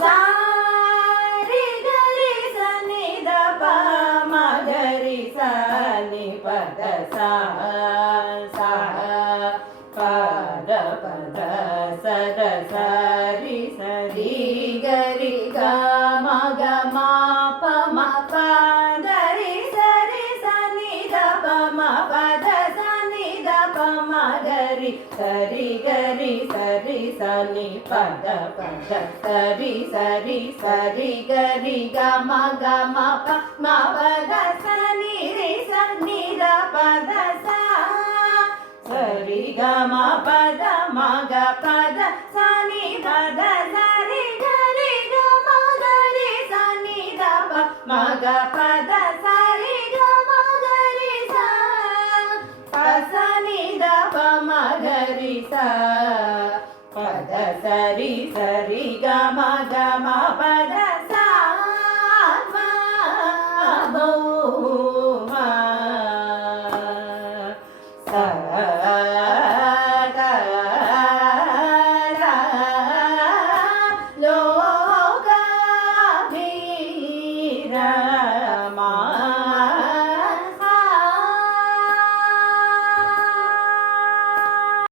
सा रे ग रे सा नि द प म ग रे सा नि प द सा सा प द प द स द सा रि स रि ग रि ग म ग म प म प द रि स नि द प म प द ಸ नि ದ ಪ ಮ ಗ ರಿ ಸ ರಿ ಗ ರಿ ಸ ರಿ ಸ ನಿ ಪ ದ ಪ ದ ಸ ರಿ ಸ ರಿ ಸ ರಿ ಗ ರಿ ಗ ಮ ಗ ಮ ಪ ಮ ಪ ದ ಸ ನಿ ರಿ ಸ ನಿ ದ ಪ ದ ಸ ಸ ರಿ ಗ ಮ ಪ ದ ಮ ಗ ಪ ದ ಸ ನಿ ಪ ದ ಸ ರಿ ಗ ರಿ ಗ ಮ ಗ ರಿ ಸ ನಿ ದ ಪ ಮ ಗ ಪ ದ ಸ ರಿ ಗ ಮ ಗ ರಿ ಸ ಪ ಸ ನಿ ದ ಪ ಮ ಗ ರಿ ಸ ಪ ದ ಸ ರಿ ಗ ಮ ಗ ಮ